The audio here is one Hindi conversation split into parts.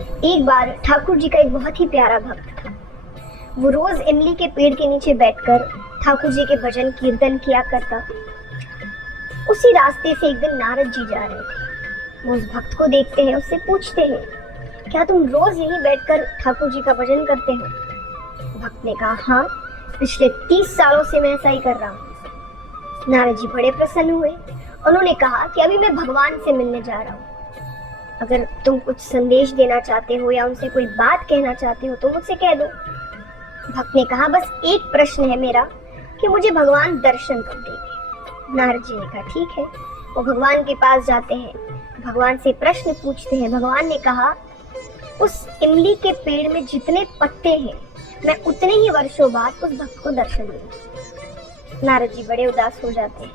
एक बार ठाकुर जी का एक बहुत ही प्यारा भक्त था। वो रोज इमली के पेड़ के नीचे बैठकर ठाकुर जी के भजन कीर्तन किया करता। उसी रास्ते से एक दिन नारद जी जा रहे थे। वो उस भक्त को देखते हैं, उससे पूछते हैं, क्या तुम रोज यहीं बैठकर ठाकुर जी का भजन करते हो? भक्त ने कहा, हाँ, पिछले 30 सालों से मैं ऐसा ही कर रहा हूँ। नारद जी बड़े प्रसन्न हुए। उन्होंने कहा कि अभी मैं भगवान से मिलने जा रहा हूँ। अगर तुम कुछ संदेश देना चाहते हो या उनसे कोई बात कहना चाहते हो तो मुझसे कह दो। भक्त ने कहा, बस एक प्रश्न है मेरा कि मुझे भगवान दर्शन कब देंगे? नारद जी ने कहा, ठीक है। वो भगवान के पास जाते हैं, भगवान से प्रश्न पूछते हैं। भगवान ने कहा, उस इमली के पेड़ में जितने पत्ते हैं मैं उतने ही वर्षों बाद उस भक्त को दर्शन दूंगा। नारद जी बड़े उदास हो जाते हैं,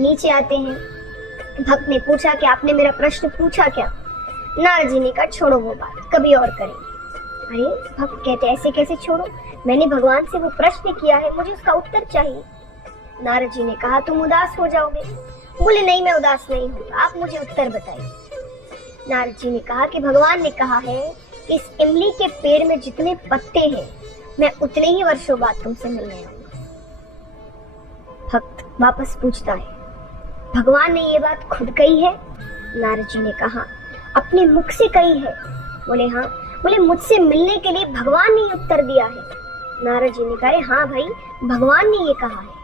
नीचे आते हैं। भक्त ने पूछा कि आपने मेरा प्रश्न पूछा क्या? नारद जी ने कहा, छोड़ो वो बात, कभी और करेंगे। अरे, भक्त कहते, ऐसे कैसे छोड़ो? मैंने भगवान से वो प्रश्न किया है, मुझे उसका उत्तर चाहिए। नारद जी ने कहा, तुम उदास हो जाओगे। बोले, नहीं, मैं उदास नहीं हूँ, आप मुझे उत्तर बताइए। नारद जी ने कहा कि भगवान ने कहा है कि इस इमली के पेड़ में जितने पत्ते हैं मैं उतने ही वर्षों बाद तुमसे मिलने आऊंगा। भक्त वापस पूछता है, भगवान ने ये बात खुद कही है? नारद जी ने कहा, अपने मुख से कही है। बोले, हाँ। बोले, मुझसे मिलने के लिए भगवान ने उत्तर दिया है? नारद जी ने कहा, हाँ भाई, भगवान ने ये कहा है।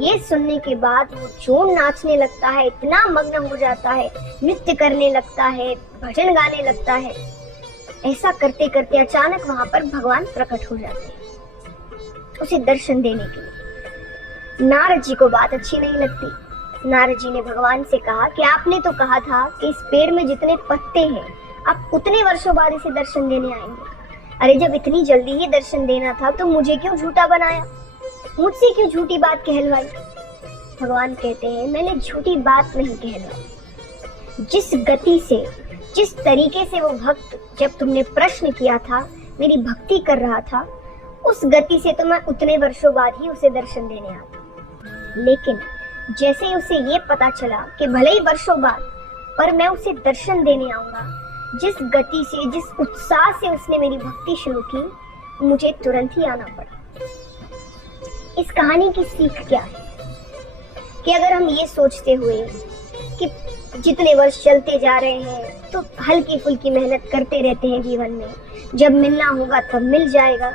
ये सुनने के बाद वो जो नाचने लगता है, इतना मग्न हो जाता है, नृत्य करने लगता है, भजन गाने लगता है। ऐसा करते करते अचानक वहां पर भगवान प्रकट हो जाते हैं उसे दर्शन देने के लिए। नारद जी को बात अच्छी नहीं लगती। नारद जी ने भगवान से कहा कि आपने तो कहा था कि इस पेड़ में जितने पत्ते हैं आप उतने वर्षों बाद इसे दर्शन देने आएंगे। अरे, जब इतनी जल्दी ही दर्शन देना था तो मुझे क्यों झूठा बनाया? मुझसे क्यों झूठी बात कहलवाई? भगवान कहते हैं, मैंने झूठी बात नहीं कहलवाई। जिस गति से, जिस तरीके से वो भक्त जब तुमने प्रश्न किया था मेरी भक्ति कर रहा था, उस गति से तो मैं उतने वर्षों बाद ही उसे दर्शन देने आता। लेकिन जैसे ही उसे ये पता चला कि भले ही वर्षों बाद पर मैं उसे दर्शन देने आऊंगा, जिस गति से, जिस उत्साह से उसने मेरी भक्ति शुरू की, मुझे तुरंत ही आना पड़ा। इस कहानी की सीख क्या है कि अगर हम ये सोचते हुए कि जितने वर्ष चलते जा रहे हैं तो हल्की फुल्की मेहनत करते रहते हैं जीवन में, जब मिलना होगा तब मिल जाएगा,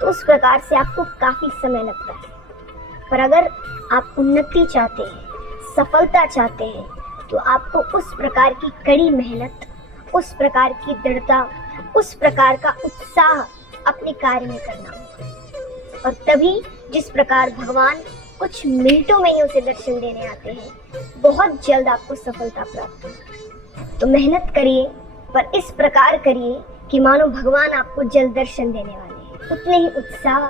तो उस प्रकार से आपको काफी समय लगता है। पर अगर आप उन्नति चाहते हैं, सफलता चाहते हैं, तो आपको उस प्रकार की कड़ी मेहनत, उस प्रकार की दृढ़ता, उस प्रकार का उत्साह अपने कार्य में करना होगा। और तभी जिस प्रकार भगवान कुछ मिनटों में ही उसे दर्शन देने आते हैं, बहुत जल्द आपको सफलता प्राप्त होगी। तो मेहनत करिए, पर इस प्रकार करिए कि मानो भगवान आपको जल्द दर्शन देने वाले हैं। उतने ही उत्साह